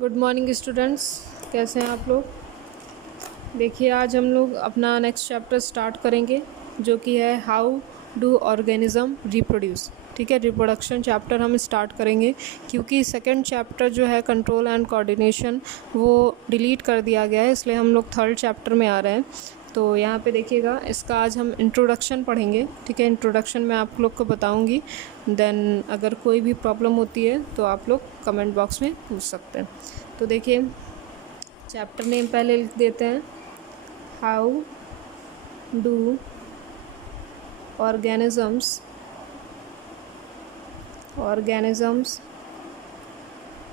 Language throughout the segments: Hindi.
गुड मॉर्निंग स्टूडेंट्स, कैसे हैं आप लोग। देखिए आज हम लोग अपना नेक्स्ट चैप्टर स्टार्ट करेंगे जो कि है हाउ डू ऑर्गेनिज्म रिप्रोड्यूस। ठीक है, रिप्रोडक्शन चैप्टर हम स्टार्ट करेंगे क्योंकि सेकंड चैप्टर जो है कंट्रोल एंड कोऑर्डिनेशन वो डिलीट कर दिया गया है, इसलिए हम लोग थर्ड चैप्टर में आ रहे हैं। तो यहाँ पे देखिएगा, इसका आज हम इंट्रोडक्शन पढ़ेंगे। ठीक है, इंट्रोडक्शन में आप लोग को बताऊंगी, देन अगर कोई भी प्रॉब्लम होती है तो आप लोग कमेंट बॉक्स में पूछ सकते हैं। तो देखिए चैप्टर नेम पहले लिख देते हैं, हाउ डू ऑर्गेनिजम्स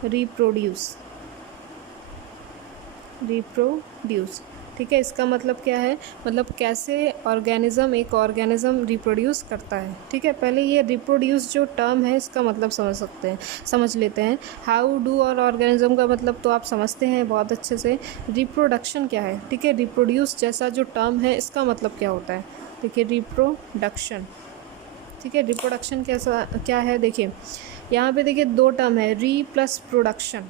रिप्रोड्यूस। ठीक है, इसका मतलब क्या है, मतलब कैसे एक ऑर्गेनिज्म रिप्रोड्यूस करता है। ठीक है, पहले ये रिप्रोड्यूस जो टर्म है इसका मतलब समझ लेते हैं। हाउ डू और ऑर्गेनिज्म का मतलब तो आप समझते हैं बहुत अच्छे से। रिप्रोडक्शन क्या है, ठीक है, रिप्रोड्यूस जैसा जो टर्म है इसका मतलब क्या होता है। देखिए रिप्रोडक्शन, ठीक है, रिप्रोडक्शन क्या है। देखिए यहाँ पे देखिए दो टर्म है, री प्लस प्रोडक्शन।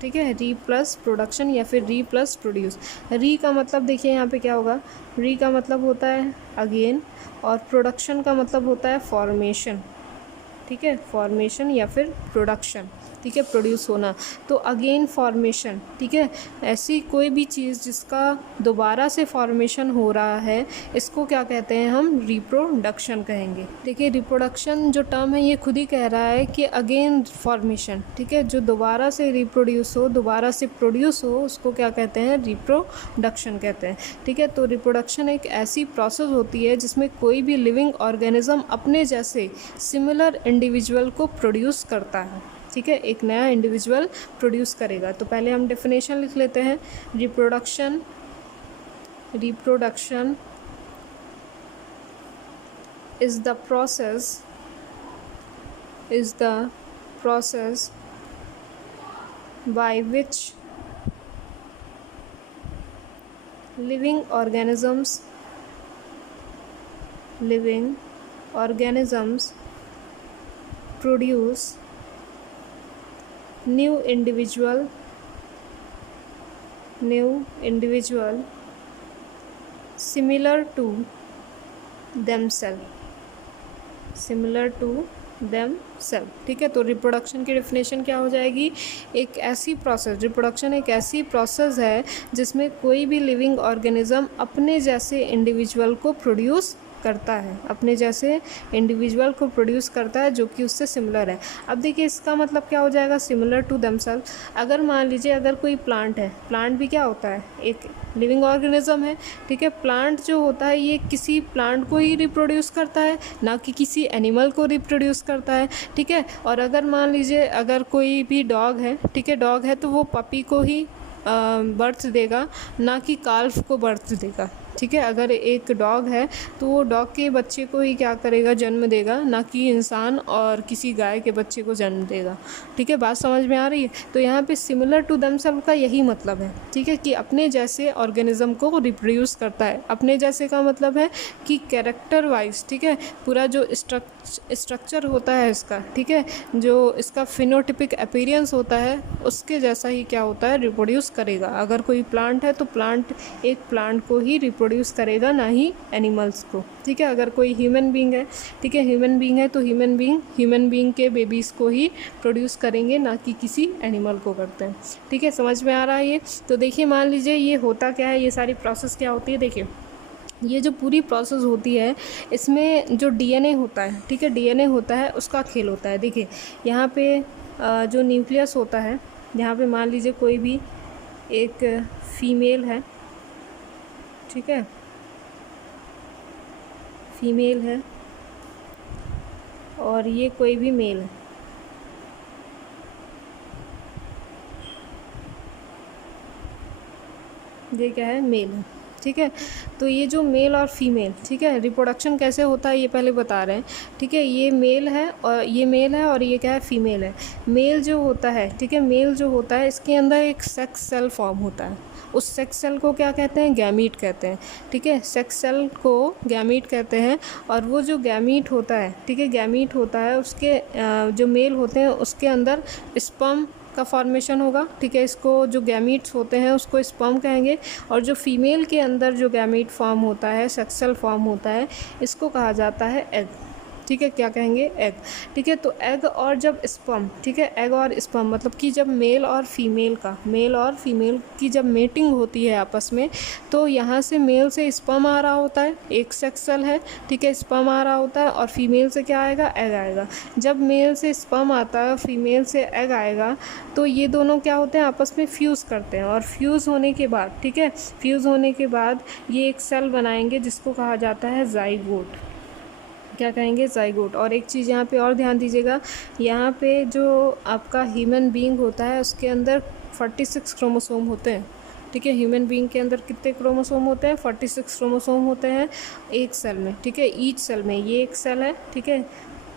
ठीक है, री प्लस प्रोडक्शन या फिर री प्लस प्रोड्यूस। री का मतलब देखिए यहाँ पे क्या होगा, री का मतलब होता है अगेन, और प्रोडक्शन का मतलब होता है फॉर्मेशन। ठीक है, फॉर्मेशन या फिर प्रोडक्शन, ठीक है, प्रोड्यूस होना। तो अगेन फॉर्मेशन, ठीक है, ऐसी कोई भी चीज़ जिसका दोबारा से फॉर्मेशन हो रहा है इसको क्या कहते हैं, हम रिप्रोडक्शन कहेंगे। देखिए रिप्रोडक्शन जो टर्म है ये खुद ही कह रहा है कि अगेन फॉर्मेशन, ठीक है, जो दोबारा से रिप्रोड्यूस हो, दोबारा से प्रोड्यूस हो, उसको क्या कहते हैं, रिप्रोडक्शन कहते हैं। ठीक है, तो रिप्रोडक्शन एक ऐसी प्रोसेस होती है जिसमें कोई भी लिविंग ऑर्गेनिज्म अपने जैसे सिमिलर इंडिविजुअल को प्रोड्यूस करता है। ठीक है, एक नया इंडिविजुअल प्रोड्यूस करेगा। तो पहले हम डेफिनेशन लिख लेते हैं। Reproduction is the process by which living organisms produce new individual similar to themselves। ठीक है, तो रिप्रोडक्शन की डेफिनेशन क्या हो जाएगी, रिप्रोडक्शन एक ऐसी प्रोसेस है जिसमें कोई भी लिविंग ऑर्गेनिज्म अपने जैसे इंडिविजुअल को प्रोड्यूस करता है जो कि उससे सिमिलर है। अब देखिए इसका मतलब क्या हो जाएगा, सिमिलर टू देमसेल्फ। अगर मान लीजिए अगर कोई प्लांट है, प्लांट भी क्या होता है, एक लिविंग ऑर्गेनिज्म है। ठीक है, प्लांट जो होता है ये किसी प्लांट को ही रिप्रोड्यूस करता है, ना कि किसी एनिमल को रिप्रोड्यूस करता है। ठीक है, और अगर मान लीजिए अगर कोई भी डॉग है, ठीक है, डॉग है तो वो पपी को ही बर्थ देगा, ना कि काल्फ को बर्थ देगा। ठीक है, अगर एक डॉग है तो वो डॉग के बच्चे को ही क्या करेगा, जन्म देगा, ना कि इंसान और किसी गाय के बच्चे को जन्म देगा। ठीक है, बात समझ में आ रही है। तो यहाँ पे सिमिलर टू देमसेल्फ का यही मतलब है। ठीक है, कि अपने जैसे ऑर्गेनिज्म को रिप्रोड्यूस करता है। अपने जैसे का मतलब है कि कैरेक्टर वाइज, ठीक है, पूरा जो स्ट्रक्चर होता है इसका, ठीक है, जो इसका फिनोटिपिक अपीयरेंस होता है उसके जैसा ही क्या होता है, रिप्रोड्यूस करेगा। अगर कोई प्लांट है तो एक प्लांट को ही रिप्रोड्यूस करेगा, ना ही एनिमल्स को। ठीक है, अगर कोई ह्यूमन बीइंग है, ठीक है, ह्यूमन बीइंग है तो ह्यूमन बीइंग के बेबीज़ को ही प्रोड्यूस करेंगे, ना कि किसी एनिमल को करते हैं। ठीक है, समझ में आ रहा है ये। तो देखिए मान लीजिए ये होता क्या है, ये सारी प्रोसेस क्या होती है। देखिए ये जो पूरी प्रोसेस होती है इसमें जो डीएनए होता है, ठीक है, डीएनए होता है उसका खेल होता है। देखिए यहाँ पे जो न्यूक्लियस होता है, यहाँ पे मान लीजिए कोई भी एक फीमेल है, ठीक है, फीमेल है और ये कोई भी मेल है। ये क्या है, मेल है। ठीक है, तो ये जो मेल और फीमेल, ठीक है, रिप्रोडक्शन कैसे होता है ये पहले बता रहे हैं। ठीक है, ये मेल है और ये क्या है, फीमेल है। मेल जो होता है, ठीक है, मेल जो होता है इसके अंदर एक सेक्स सेल फॉर्म होता है। उस सेक्स सेल को क्या कहते हैं, गैमीट कहते हैं। ठीक है, सेक्स सेल को गैमीट कहते हैं। और वो जो गैमीट होता है, ठीक है, गैमीट होता है उसके जो मेल होते हैं उसके अंदर स्पर्म का फॉर्मेशन होगा, ठीक है। इसको जो गैमीट्स होते हैं उसको स्पर्म कहेंगे, और जो फीमेल के अंदर जो गैमीट फॉर्म होता है, सेक्सुअल फॉर्म होता है, इसको कहा जाता है एग, ठीक है। क्या कहेंगे? एग, ठीक है। तो एग और जब स्पर्म, ठीक है, एग और स्पर्म मतलब कि जब मेल और फीमेल की जब मेटिंग होती है आपस में, तो यहाँ से मेल से स्पर्म आ रहा होता है, एक सेक्सुअल है, ठीक है, स्पर्म आ रहा होता है, और फीमेल से क्या आएगा? एग आएगा। जब मेल से स्पर्म आता है, फीमेल से एग आएगा, तो ये दोनों क्या होते हैं? आपस में फ्यूज़ करते हैं, और फ्यूज़ होने के बाद, ठीक है, फ्यूज़ होने के बाद ये एक सेल बनाएंगे जिसको कहा जाता है ज़ाइगोट। क्या कहेंगे? ज़ाइगोट। और एक चीज़ यहाँ पे और ध्यान दीजिएगा, यहाँ पे जो आपका ह्यूमन बीइंग होता है उसके अंदर 46 क्रोमोसोम होते हैं, ठीक है। ह्यूमन बीइंग के अंदर कितने क्रोमोसोम होते हैं? 46 क्रोमोसोम होते हैं एक सेल में, ठीक है, ईच सेल में। ये एक सेल है, ठीक है।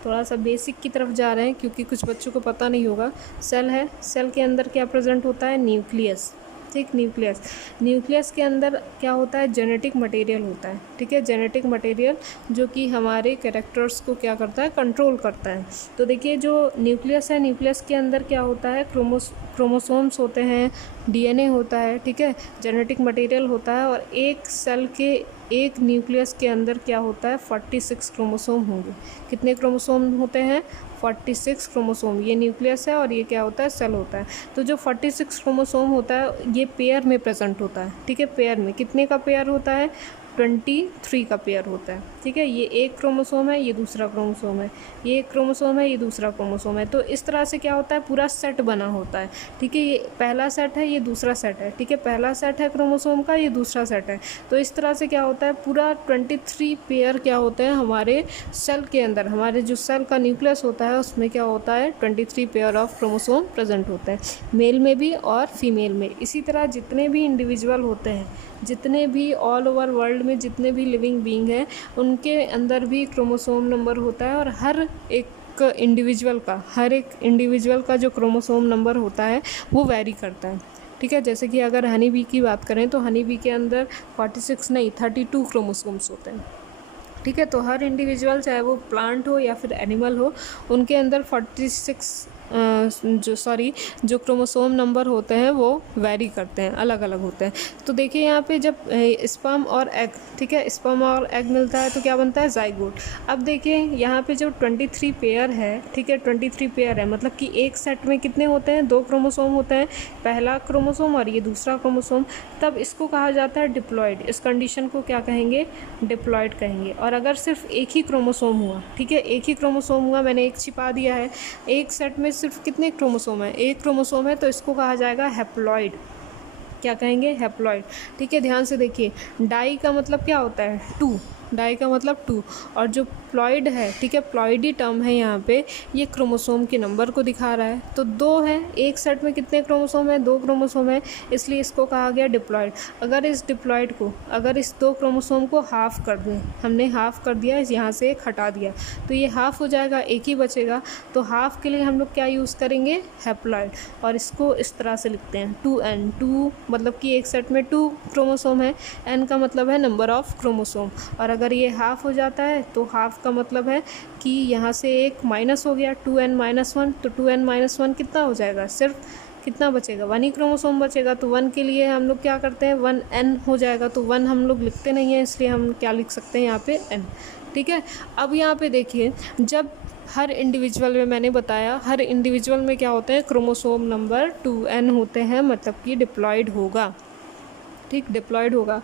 थोड़ा सा बेसिक की तरफ जा रहे हैं क्योंकि कुछ बच्चों को पता नहीं होगा। सेल है, सेल के अंदर क्या प्रेजेंट होता है? न्यूक्लियस, ठीक, न्यूक्लियस। न्यूक्लियस के अंदर क्या होता है? जेनेटिक मटेरियल होता है, ठीक है, जेनेटिक मटेरियल जो कि हमारे कैरेक्टर्स को क्या करता है? कंट्रोल करता है। तो देखिए जो न्यूक्लियस है, न्यूक्लियस के अंदर क्या होता है? क्रोमोसोम्स होते हैं, डीएनए होता है, ठीक है, जेनेटिक मटेरियल होता है, और एक सेल के एक न्यूक्लियस के अंदर क्या होता है? 46 क्रोमोसोम होंगे। कितने क्रोमोसोम होते हैं? 46 क्रोमोसोम। ये न्यूक्लियस है और ये क्या होता है? सेल होता है। तो जो 46 क्रोमोसोम होता है ये पेयर में प्रेजेंट होता है, ठीक है। पेयर में कितने का पेयर होता है? 23 का पेयर होता है, ठीक है। ये एक क्रोमोसोम है, ये दूसरा क्रोमोसोम है, ये एक क्रोमोसोम है, ये दूसरा क्रोमोसोम है। तो इस तरह से क्या होता है? पूरा सेट बना होता है, ठीक है। ये पहला सेट है, ये दूसरा सेट है, ठीक है, पहला सेट है क्रोमोसोम का, ये दूसरा सेट है। तो इस तरह से क्या होता है? पूरा 23 पेयर क्या होते हैं हमारे सेल के अंदर। हमारे जो सेल का न्यूक्लियस होता है उसमें क्या होता है? 23 पेयर ऑफ क्रोमोसोम प्रेजेंट होते हैं, मेल में भी और फीमेल में। इसी तरह जितने भी इंडिविजुअल होते हैं, जितने भी ऑल ओवर वर्ल्ड में जितने भी लिविंग बीइंग हैं, उनके अंदर भी क्रोमोसोम नंबर होता है, और हर एक इंडिविजुअल का जो क्रोमोसोम नंबर होता है वो वैरी करता है, ठीक है। जैसे कि अगर हनी बी की बात करें तो हनी बी के अंदर 46 नहीं 32 क्रोमोसोम्स होते हैं, ठीक है। तो हर इंडिविजुअल, चाहे वो प्लांट हो या फिर एनिमल हो, उनके अंदर 46 जो क्रोमोसोम नंबर होते हैं वो वैरी करते हैं, अलग अलग होते हैं। तो देखिए यहाँ पे जब स्पर्म और एग, ठीक है, स्पर्म और एग मिलता है तो क्या बनता है? ज़ाइगोट। अब देखिए यहाँ पे जो 23 पेयर है, ठीक है, 23 पेयर है, मतलब कि एक सेट में कितने होते हैं? 2 क्रोमोसोम होते हैं, पहला क्रोमोसोम और ये दूसरा क्रोमोसोम। तब इसको कहा जाता है डिप्लॉयड। इस कंडीशन को क्या कहेंगे? डिप्लॉयड कहेंगे। और अगर सिर्फ एक ही क्रोमोसोम हुआ, ठीक है, एक ही क्रोमोसोम हुआ, मैंने एक छिपा दिया है, एक सेट में सिर्फ कितने क्रोमोसोम है? एक क्रोमोसोम है, तो इसको कहा जाएगा हैप्लॉइड। क्या कहेंगे? हैप्लॉइड, ठीक है। ध्यान से देखिए, डाई का मतलब क्या होता है? 2, डाई का मतलब 2, और जो प्लॉइड है, ठीक है, प्लॉइडी टर्म है यहाँ पे, ये क्रोमोसोम के नंबर को दिखा रहा है। तो 2 है, एक सेट में कितने क्रोमोसोम है? 2 क्रोमोसोम है, इसलिए इसको कहा गया डिप्लॉइड। अगर इस डिप्लॉइड को, अगर इस 2 क्रोमोसोम को हाफ कर दें, हमने हाफ कर दिया, यहाँ से एक हटा दिया, तो ये हाफ हो जाएगा, एक ही बचेगा। तो हाफ के लिए हम लोग क्या यूज़ करेंगे? हैप्लॉइड। और इसको इस तरह से लिखते हैं 2n, 2 मतलब कि एक सेट में 2 क्रोमोसोम है, n का मतलब है नंबर ऑफ क्रोमोसोम। और अगर ये हाफ हो जाता है तो हाफ का मतलब है कि यहाँ से एक माइनस हो गया, 2n-1, तो 2n-1 कितना हो जाएगा? सिर्फ कितना बचेगा? 1 ही क्रोमोसोम बचेगा। तो 1 के लिए हम लोग क्या करते हैं? 1n हो जाएगा। तो 1 हम लोग लिखते नहीं हैं, इसलिए हम क्या लिख सकते हैं यहाँ पे? n, ठीक है। अब यहाँ पे देखिए, जब हर इंडिविजुअल में, मैंने बताया हर इंडिविजुअल में क्या होते हैं? क्रोमोसोम नंबर 2n होते हैं, मतलब कि डिप्लॉयड होगा, ठीक, डिप्लॉयड होगा।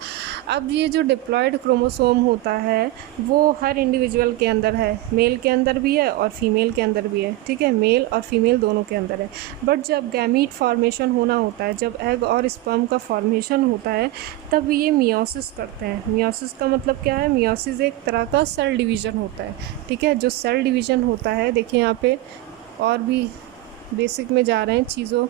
अब ये जो डिप्लॉयड क्रोमोसोम होता है वो हर इंडिविजुअल के अंदर है, मेल के अंदर भी है और फीमेल के अंदर भी है, ठीक है, मेल और फीमेल दोनों के अंदर है। बट जब गैमीट फॉर्मेशन होना होता है, जब एग और स्पर्म का फॉर्मेशन होता है, तब ये मियोसिस करते हैं। मियोसिस का मतलब क्या है? मियोसिस एक तरह का सेल डिवीज़न होता है, ठीक है। जो सेल डिवीज़न होता है, देखिए यहाँ पे और भी बेसिक में जा रहे हैं, चीज़ों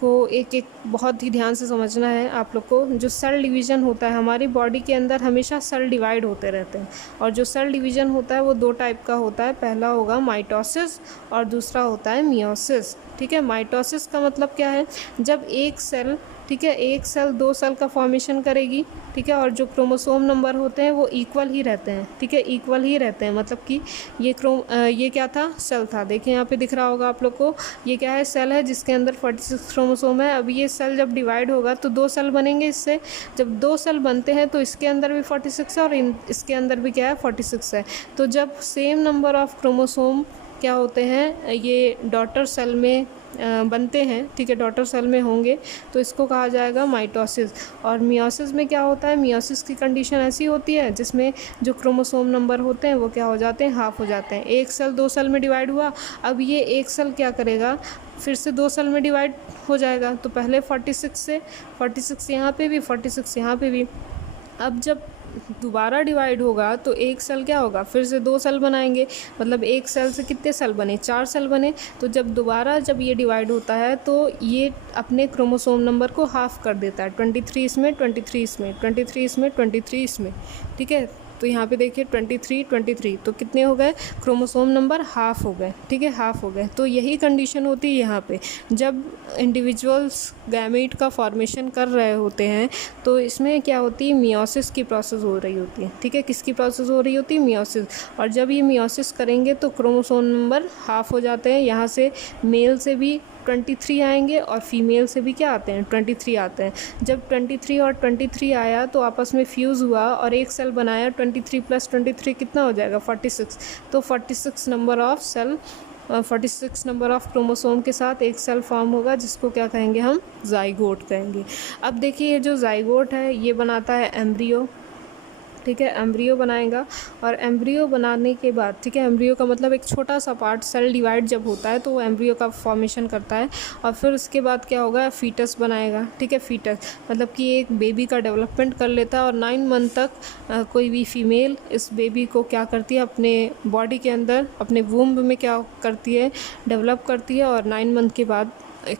को एक एक बहुत ही ध्यान से समझना है आप लोग को। जो सेल डिवीज़न होता है, हमारी बॉडी के अंदर हमेशा सेल डिवाइड होते रहते हैं, और जो सेल डिवीज़न होता है वो 2 टाइप का होता है। पहला होगा माइटोसिस और दूसरा होता है मियोसिस, ठीक है। माइटोसिस का मतलब क्या है? जब एक सेल, ठीक ठीक है, एक सेल 2 सेल का फॉर्मेशन करेगी, ठीक है, और जो क्रोमोसोम नंबर होते हैं वो इक्वल ही रहते हैं, ठीक है, इक्वल ही रहते हैं, मतलब कि ये क्या था, सेल था। देखिए यहाँ पे दिख रहा होगा आप लोग को, ये क्या है, सेल है जिसके अंदर 46 क्रोमोसोम है। अब ये सेल जब डिवाइड होगा तो 2 सेल बनेंगे इससे, जब 2 सेल बनते हैं तो इसके अंदर भी 46 है और इसके अंदर भी क्या है, 46 है। तो जब सेम नंबर ऑफ क्रोमोसोम क्या होते हैं, ये डॉटर सेल में बनते हैं, ठीक है, डॉटर सेल में होंगे, तो इसको कहा जाएगा माइटोसिस। और मियोसिस में क्या होता है, मियोसिस की कंडीशन ऐसी होती है जिसमें जो क्रोमोसोम नंबर होते हैं वो क्या हो जाते हैं, हाफ हो जाते हैं। एक सेल 2 सेल में डिवाइड हुआ, अब ये एक सेल क्या करेगा, फिर से 2 सेल में डिवाइड हो जाएगा। तो पहले 46 से 46 यहाँ पे भी, 46 यहाँ पे भी। अब जब दोबारा डिवाइड होगा तो एक सेल क्या होगा, फिर से 2 सेल बनाएंगे, मतलब एक सेल से कितने सेल बने, 4 सेल बने। तो जब दोबारा जब ये डिवाइड होता है तो ये अपने क्रोमोसोम नंबर को हाफ कर देता है, 23 इसमें, 23 इसमें, 23 इसमें, 23 इसमें, ठीक है। तो यहाँ पे देखिए 23 तो कितने हो गए, क्रोमोसोम नंबर हाफ हो गए, ठीक है, हाफ हो गए। तो यही कंडीशन होती है यहाँ पे, जब इंडिविजुअल्स गैमेट का फॉर्मेशन कर रहे होते हैं तो इसमें क्या होती है, मियोसिस की प्रोसेस हो रही होती है, ठीक है, किसकी प्रोसेस हो रही होती है, मियोसिस। और जब ये मियोसिस करेंगे तो क्रोमोसोम नंबर हाफ हो जाते हैं, यहाँ से मेल से भी 23 आएंगे और फीमेल से भी क्या आते हैं, 23 आते हैं। जब 23 और 23 आया तो आपस में फ्यूज़ हुआ और एक सेल बनाया, 23 + 23 कितना हो जाएगा, 46। तो 46 number of cell, 46 number of chromosome के साथ एक सेल फॉर्म होगा, जिसको क्या कहेंगे, हम जाइगोट कहेंगे। अब देखिए ये जो जाइगोट है ये बनाता है एम्ब्रियो, ठीक है, एम्ब्रियो बनाएगा। और एम्ब्रियो बनाने के बाद, ठीक है, एम्ब्रियो का मतलब एक छोटा सा पार्ट, सेल डिवाइड जब होता है तो वो एम्ब्रियो का फॉर्मेशन करता है। और फिर उसके बाद क्या होगा, फीटस बनाएगा, ठीक है, फीटस मतलब कि एक बेबी का डेवलपमेंट कर लेता है। और 9 मंथ तक कोई भी फीमेल इस बेबी को क्या करती है, अपने बॉडी के अंदर, अपने वूम्ब में क्या करती है, डेवलप करती है। और 9 मंथ के बाद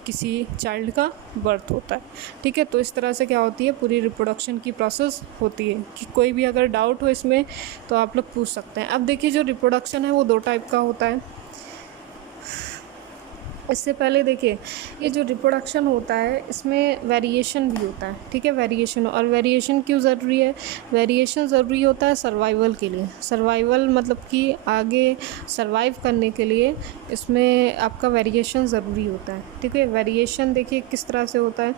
किसी चाइल्ड का बर्थ होता है, ठीक है। तो इस तरह से क्या होती है, पूरी रिप्रोडक्शन की प्रोसेस होती है। कि कोई भी अगर डाउट हो इसमें तो आप लोग पूछ सकते हैं। अब देखिए जो रिप्रोडक्शन है वो 2 टाइप का होता है। इससे पहले देखिए ये जो रिप्रोडक्शन होता है इसमें वेरिएशन भी होता है, ठीक है, वेरिएशन। और वेरिएशन क्यों ज़रूरी है, वेरिएशन ज़रूरी होता है सर्वाइवल के लिए। सर्वाइवल मतलब कि आगे सर्वाइव करने के लिए इसमें आपका वेरिएशन ज़रूरी होता है, ठीक है। वेरिएशन देखिए किस तरह से होता है,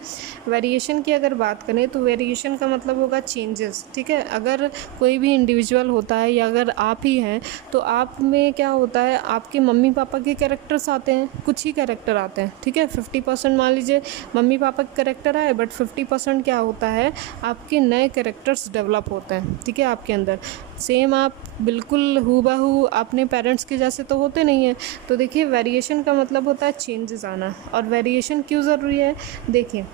वेरिएशन की अगर बात करें तो वेरिएशन का मतलब होगा चेंजेस, ठीक है। अगर कोई भी इंडिविजुअल होता है या अगर आप ही हैं तो आप में क्या होता है, आपके मम्मी पापा के कैरेक्टर्स आते हैं, कुछ ही कैरेक्टर आते हैं, ठीक है। 50% मान लीजिए मम्मी पापा के कैरेक्टर आए, बट 50% क्या होता है, आपके नए कैरेक्टर्स डेवलप होते हैं, ठीक है, आपके अंदर। सेम आप बिल्कुल हूबहू अपने पेरेंट्स के जैसे तो होते नहीं हैं। तो देखिए वेरिएशन का मतलब होता है चेंजेस आना। और वेरिएशन क्यों ज़रूरी है, देखिए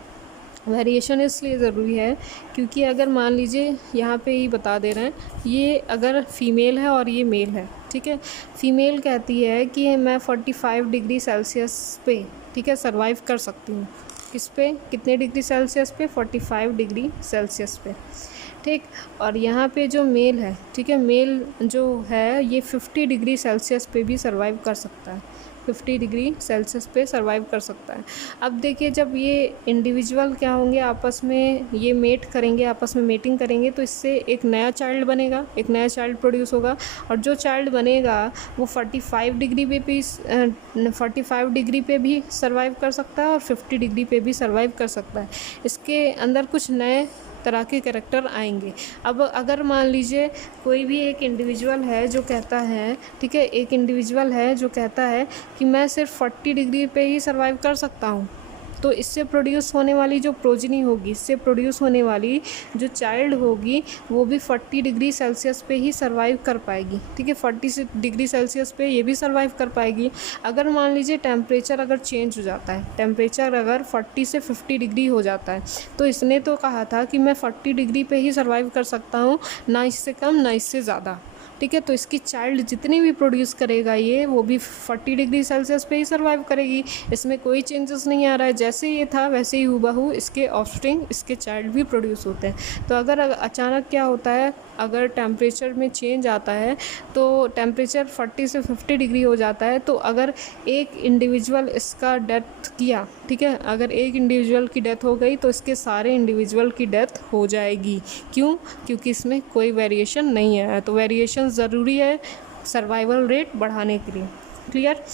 वेरिएशन इसलिए ज़रूरी है क्योंकि अगर मान लीजिए यहाँ पे ही बता दे रहे हैं, ये अगर फीमेल है और ये मेल है, ठीक है। फीमेल कहती है कि मैं 45 डिग्री सेल्सियस पे, ठीक है, सर्वाइव कर सकती हूँ। किस पे, कितने डिग्री सेल्सियस पे, 45 डिग्री सेल्सियस पे, ठीक। और यहाँ पे जो मेल है, ठीक है, मेल जो है ये 50 डिग्री सेल्सियस पे भी सर्वाइव कर सकता है, 50 डिग्री सेल्सियस पे सर्वाइव कर सकता है। अब देखिए जब ये इंडिविजुअल क्या होंगे, आपस में ये मेट करेंगे, आपस में मेटिंग करेंगे, तो इससे एक नया चाइल्ड बनेगा, एक नया चाइल्ड प्रोड्यूस होगा। और जो चाइल्ड बनेगा वो 45 डिग्री पे भी 45 डिग्री पे भी सर्वाइव कर सकता है और 50 डिग्री पे भी सर्वाइव कर सकता है। इसके अंदर कुछ नए तरह के कैरेक्टर आएंगे। अब अगर मान लीजिए कोई भी एक इंडिविजुअल है जो कहता है, ठीक है, एक इंडिविजुअल है जो कहता है कि मैं सिर्फ 40 डिग्री पे ही सर्वाइव कर सकता हूँ, तो इससे प्रोड्यूस होने वाली जो प्रोजनी होगी, इससे प्रोड्यूस होने वाली जो चाइल्ड होगी वो भी 40 डिग्री सेल्सियस पे ही सर्वाइव कर पाएगी, ठीक है। 40 डिग्री सेल्सियस पे ये भी सर्वाइव कर पाएगी। अगर मान लीजिए टेम्परेचर अगर चेंज हो जाता है, टेम्परेचर अगर 40 से 50 डिग्री हो जाता है, तो इसने तो कहा था कि मैं 40 डिग्री पे ही सर्वाइव कर सकता हूँ, ना इससे कम ना इससे ज़्यादा, ठीक है। तो इसकी चाइल्ड जितनी भी प्रोड्यूस करेगा ये, वो भी 40 डिग्री सेल्सियस पे ही सर्वाइव करेगी। इसमें कोई चेंजेस नहीं आ रहा है, जैसे ये था वैसे ही हूबहू इसके ऑफस्प्रिंग, इसके चाइल्ड भी प्रोड्यूस होते हैं। तो अगर अचानक क्या होता है, अगर टेम्परेचर में चेंज आता है तो टेम्परेचर 40 से 50 डिग्री हो जाता है, तो अगर एक इंडिविजुअल इसका डेथ किया, ठीक है, अगर एक इंडिविजुअल की डेथ हो गई तो इसके सारे इंडिविजुअल की डेथ हो जाएगी। क्यों? क्योंकि इसमें कोई वेरिएशन नहीं है। तो वेरिएशन ज़रूरी है सर्वाइवल रेट बढ़ाने के लिए। क्लियर?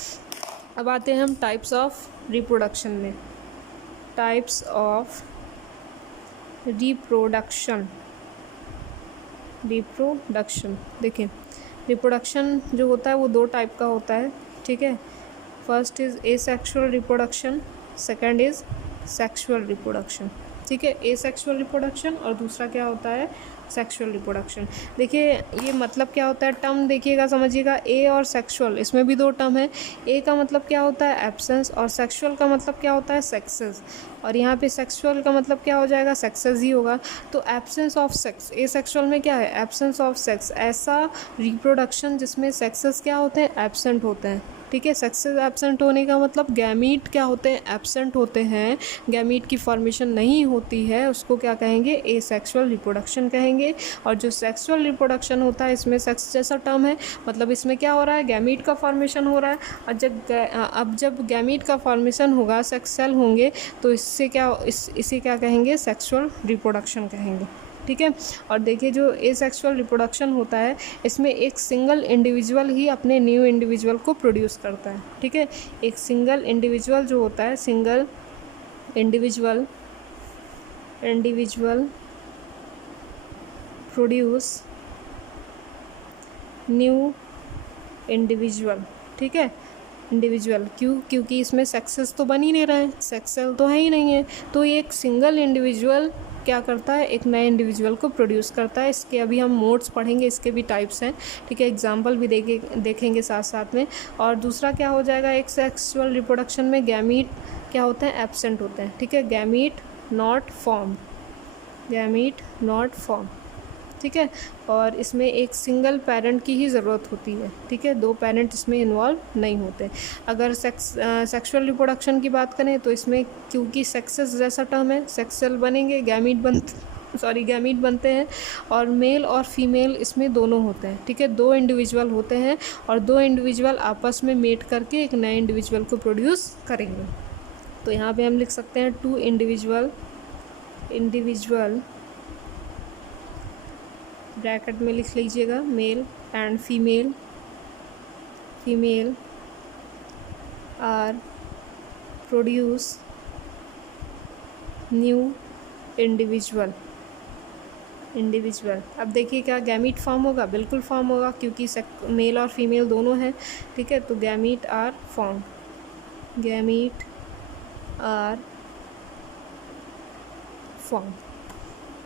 अब आते हैं हम टाइप्स ऑफ रिप्रोडक्शन में। Types of reproduction. देखिए, रिप्रोडक्शन जो होता है वो 2 टाइप का होता है, ठीक है। First is asexual reproduction, second is sexual reproduction, ठीक है। एसेक्सुअल रिप्रोडक्शन और दूसरा क्या होता है, सेक्सुअल रिप्रोडक्शन। देखिए ये मतलब क्या होता है, टर्म देखिएगा, समझिएगा। ए और सेक्सुअल, इसमें भी 2 टर्म है। ए का मतलब क्या होता है, एब्सेंस, और सेक्सुअल का मतलब क्या होता है, सेक्सेस। और यहाँ पे सेक्सुअल का मतलब क्या हो जाएगा, सेक्सेस ही होगा। तो absence of sex, A sexual में क्या है, एब्सेंस ऑफ सेक्स, ऐसा रिप्रोडक्शन जिसमें सेक्सेस क्या होते हैं, एब्सेंट होते हैं, ठीक है। सेक्सेस एब्सेंट होने का मतलब गैमीट क्या होते हैं, एब्सेंट होते हैं, गैमीट की फॉर्मेशन नहीं होती है, उसको क्या कहेंगे, एसेक्सुअल रिप्रोडक्शन कहेंगे। और जो सेक्सुअल रिप्रोडक्शन होता है, इसमें सेक्स जैसा टर्म है, मतलब इसमें क्या हो रहा है, गैमीट का फॉर्मेशन हो रहा है। और जब गैमीट का फॉर्मेशन होगा, सेक्स सेल होंगे, तो इसे क्या कहेंगे, सेक्सुअल रिप्रोडक्शन कहेंगे, ठीक है। और देखिए जो एसेक्सुअल रिप्रोडक्शन होता है, इसमें एक सिंगल इंडिविजुअल ही अपने न्यू इंडिविजुअल को प्रोड्यूस करता है, ठीक है। एक सिंगल इंडिविजुअल जो होता है, single individual produce new individual, ठीक है। इंडिविजुअल क्योंकि इसमें सेक्सेस तो बन ही नहीं रहे हैं, सेक्स सेल तो है ही नहीं है। तो ये एक सिंगल इंडिविजुअल क्या करता है, एक नए इंडिविजुअल को प्रोड्यूस करता है। इसके अभी हम मोड्स पढ़ेंगे, इसके भी टाइप्स हैं, ठीक है। एग्जांपल भी देखेंगे साथ साथ में। और दूसरा क्या हो जाएगा, एक सेक्सुअल रिप्रोडक्शन में गैमीट क्या होते हैं, एब्सेंट होते हैं, ठीक है। गैमीट नॉट फॉर्म, ठीक है। और इसमें एक सिंगल पेरेंट की ही ज़रूरत होती है, ठीक है। 2 पेरेंट इसमें इन्वॉल्व नहीं होते। अगर सेक्सुअल रिप्रोडक्शन की बात करें तो इसमें क्योंकि सेक्सेस जैसा टर्म है, सेक्स सेल बनेंगे, गैमीट बनते हैं, और मेल और फीमेल इसमें दोनों होते हैं, ठीक है। 2 इंडिविजुअल होते हैं और 2 इंडिविजुअल आपस में मेट करके एक नए इंडिविजुअल को प्रोड्यूस करेंगे। तो यहाँ पे हम लिख सकते हैं 2 इंडिविजुअल ब्रैकेट में लिख लीजिएगा, male and female are produce new individual. अब देखिए क्या गैमीट फॉर्म होगा, बिल्कुल फॉर्म होगा, क्योंकि मेल और फीमेल दोनों हैं, ठीक है। तो गैमीट आर फॉर्म,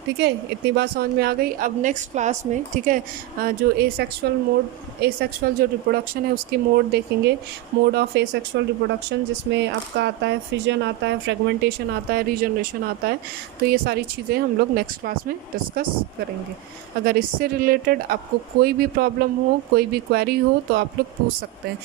ठीक है। इतनी बात समझ में आ गई। अब नेक्स्ट क्लास में, ठीक है, जो एसेक्सुअल जो रिप्रोडक्शन है उसके मोड देखेंगे। मोड ऑफ एसेक्सुअल रिप्रोडक्शन, जिसमें आपका आता है फिजन, आता है फ्रेगमेंटेशन, आता है रीजनरेशन आता है। तो ये सारी चीज़ें हम लोग नेक्स्ट क्लास में डिस्कस करेंगे। अगर इससे रिलेटेड आपको कोई भी प्रॉब्लम हो, कोई भी क्वेरी हो, तो आप लोग पूछ सकते हैं।